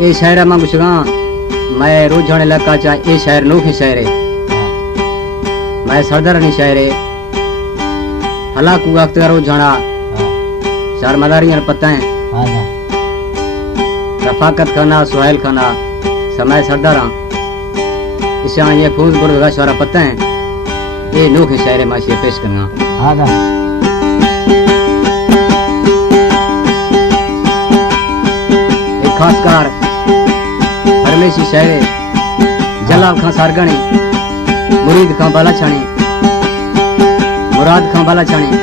ए शहर में घुसगा मैं रोज जाने लगा चा ए शहर नोखे शहर है मैं सरदार नहीं शहर है हलाकू वक्त रोज जाना चार मदारियां पता है रफाकत खाना सुहेल खाना समय सरदार इसे ये फूल गुरु शहर पता है ये नोखे शहर है मैं पेश करना एक खासकार परमेशी शहर जलाल खां सारगणी मुरीद खां बाला छाणी मुराद खां बाला छाणी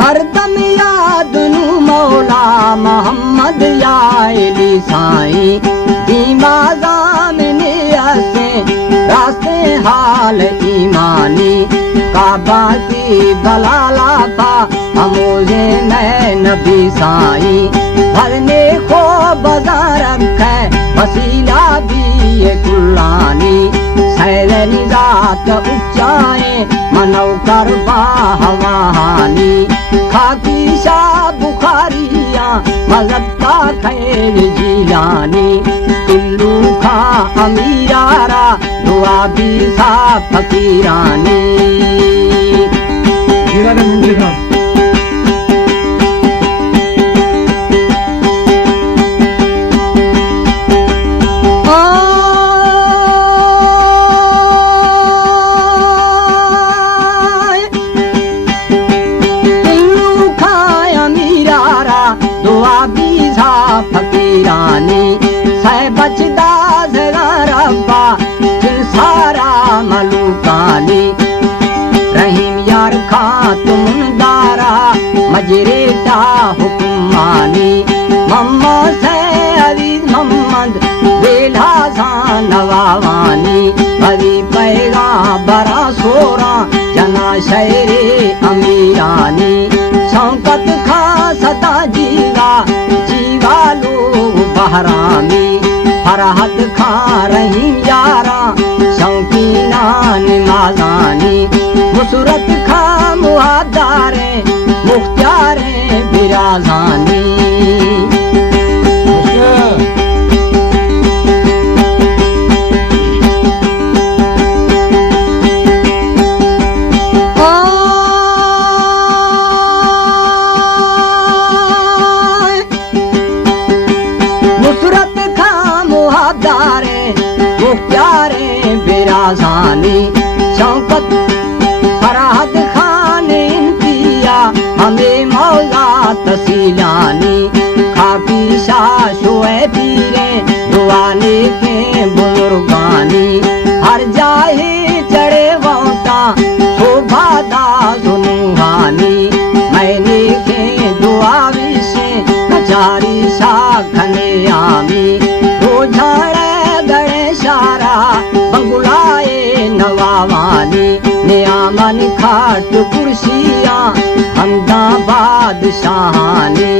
हरदम याद नू मौला मोहम्मद याली साईं दीमाजा में आसे रास्ते हाल ईमानी काबा की दलाला था हमोजे मैं नबी साईं भरने को बाजार है वसीला भी ये कुल्लानी सैर निजात उच्चाए मनौ करबा हवानी खाकी शाह बुखारिया मलक्का खैर जीलानी तिल्लू खा अमीरारा दुआ भी सा फकीरानी फकीरानी सह बचदा जरा रब्बा जिन सारा मलूकानी रहीम यार खा तुम दारा मजरेटा हुक्मानी मम्मा से अजीज मोहम्मद बेला सा नवावानी हरी पैगा बरा सोरा जना शहरे अमीरानी शौकत खा सदा जीवा बहरामी फरहद खा रही यारा शौकीना निमाजानी मुसरत खा मुहादारे मुख्तारे बिराजानी बिराजानी शौकत फराहद खान किया हमें मौला तसीलानी खाकी शाह शोए पीरे दुआने के बुजुर्गानी हर जाए चढ़े वोटा शोभादा सुनुहानी मैंने के दुआ विशे कचारी शाह खने आमी रोझाड़े गणे शारा बंगुलाए नवावानी नियामन खाट कुर्सिया हमदा बादशाहानी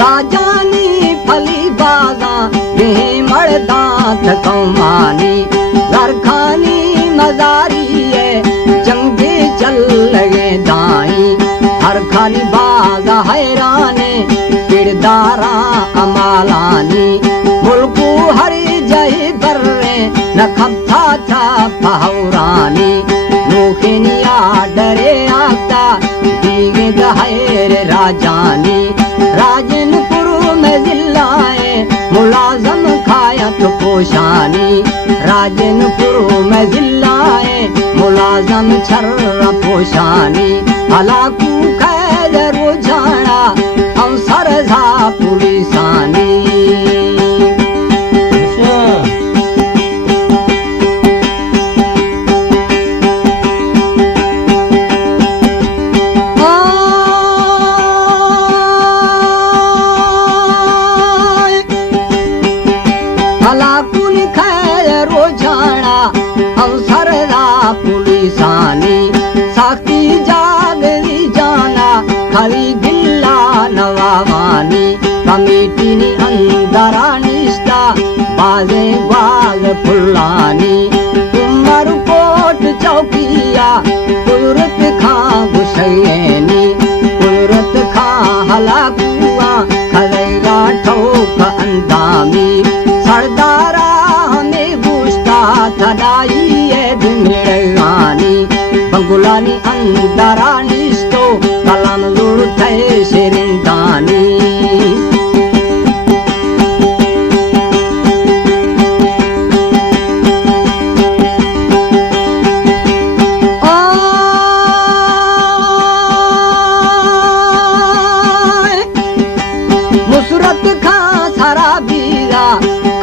राजानी फली बाजा दांत कौमानी लरखानी मजारी है जंगे चल लगे दाई हर खानी बाजा हैराने किरदारा अमालानी मुल्कू हरी जही बर्रे न खपथा था पहौरानी नोखिनिया डरे आता दीगे गहर राजानी राजनपुर में जिलाए मुलाजम खायत पोशानी राजनपुर में जिलाए मुलाजम छर्रा पोशानी हलाकू कैद रुझाना हम सरझा पुलिसानी नवावानी कमेटी नी अंदरा निष्ठा बाजे बाज फुल्लानी उमर कोट चौकिया कुदरत खां घुसैनी कुदरत खां हलाकुआ खलेगा ठोक अंदामी सरदारा हमें गुस्ता थदाई धिमिड़गानी बंगुलानी अंदरा निष्ठो कलाम लुड़ थे शेरिंदानी मुसरत खां सारा बीरा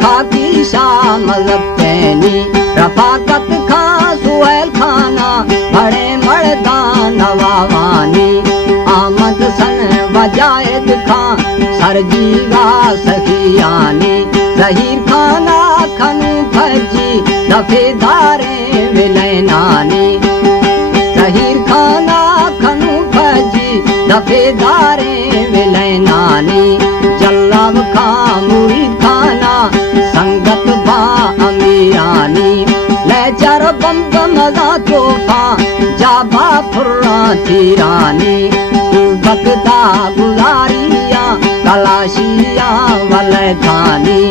खाकी शाम लगतैनी रफाकत खां सुहेल खाना बड़े मर्दान नवावानी आमद सन वजायद खां सरजीवा सखियानी जहीर खाना खनु फजी दफेदारे विलैनानी जहीर खाना खनु फजी दफेदारे विलैनानी जल्लाब खां मुरीद खाना संगत बा अमीरानी लेचर बम्ब मजा तोफा जाबा फुर्रा थीरानी बकदा गुजारिया कलाशिया वलैथानी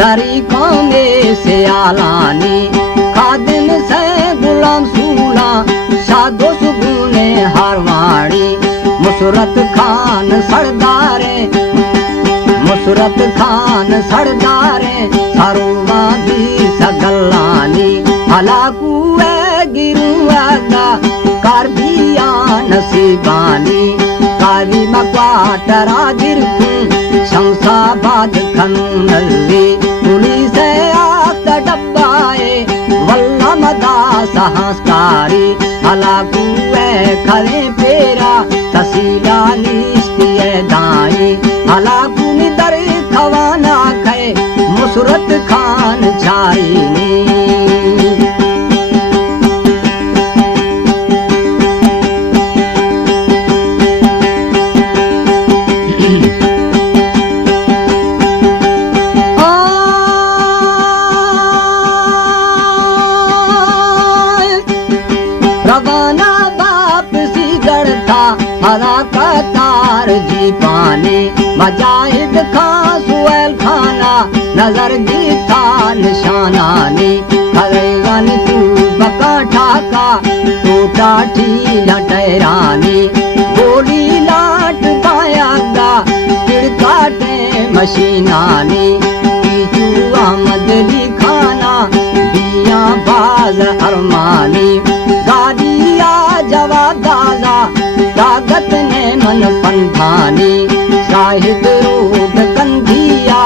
तरीकों में से आलानी खादिम से गुलाम सूला शादो सुगुने हारवाड़ी मुसरत खान सरदारे सरुवा भी सगलानी हलाकू गिरुआगा कारबिया नसीबानी काली मक्वाटरा दिरखू शमशाबाद खनूनल्ली पुलिस आत डब्बाए वल्ला मदा सहस्कारी हलाकू खले पेरा तसीला निश्तिय दाई हलाकू निदर खवाना खे मुसरत खान छाईनी रवाना बाप सी गढ़ता हरा कतार जी पानी मजाहिद खां सुहेल खाना नजर दी था निशानानी खलेगानी तू बका ठाका टूटा ठीला टहरानी गोली लाट पायागा तिड़काटे मशीनानी कीचू आमदली खाना बिया बाज अरमानी गादिया जवाब दादा ताकत ने मन पंथानी शाहिद रोग कंधिया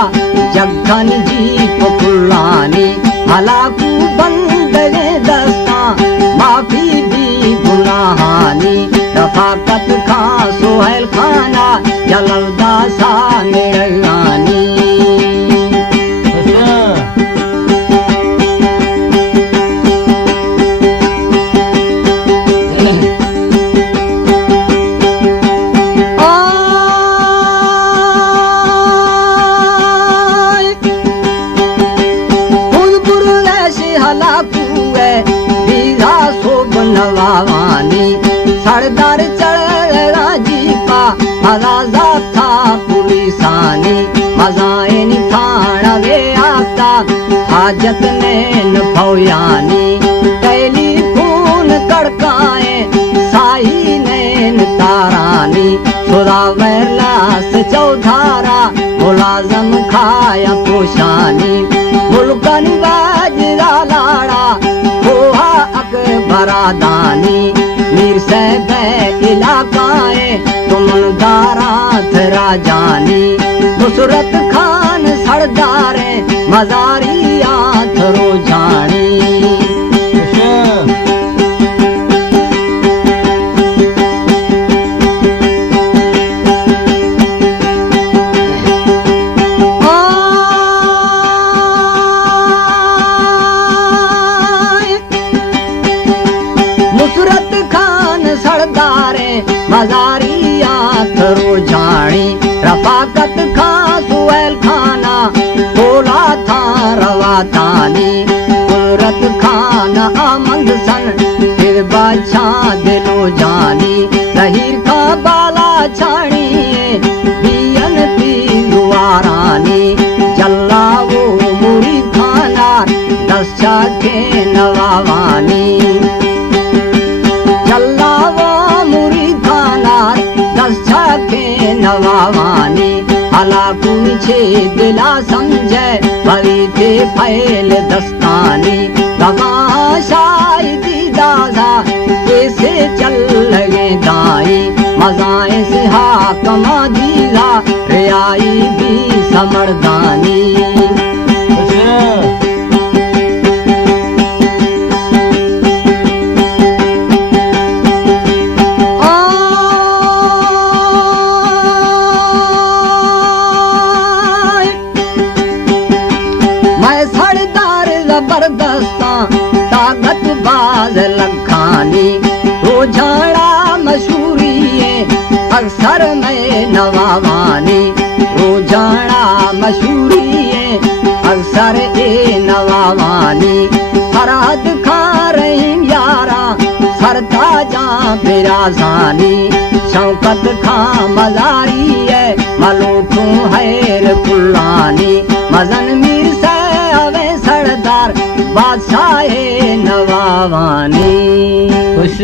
जगन जीप फुल्लानी हलाकू बंदे दस्ता माफी भी गुनाहानी रफाकत खां सोहेल खाना जलदा सा मेड़गानी नवावानी सरदार चढ़ा जीपा हजाजा था पुलिसानी मजाएनी थाना वे आता हाजत में फौयानी टेलीफोन कड़काए साही नैन तारानी सुरावर लास चौधारा मुलाजम खाया पोशानी मुल्कन बाजरा लाड़ा खोहा अकबरा दानी मीर सैद इलाकाए तुम दारात राजानी नुसरत खान सरदारे मजारिया थरो जानी सारे मजारिया थरो जानी रफाकत खां सुहेल खाना बोला था रवातानी कुदरत खान आमंद सन फिर बादशाह दिलो जानी जहीर का बाला छाणी बियन थी दुआरानी जल्ला वो मुरी खाना दस्या के नवावानी जल्ला वो मुरी खाना दस्या के नवावानी हला कुछ दिला समझे भरी थे फैल दस्तानी तमाशाई दादा कैसे चल लगे दाई मजाए से हा कमा दीला रियाई भी समरदानी जबरदस्ता ताकत बाज लखानी रोजाना मशहूरी अक्सर में नवावानी रोजाना मशहूरी अक्सर ए नवावानी फराद खा रही यारा सरताजा बिराजानी शौकत खा मजारी है मलोठू हैर पुलानी मजन मीर से अवे सरदार बादशाह नवावानी खुश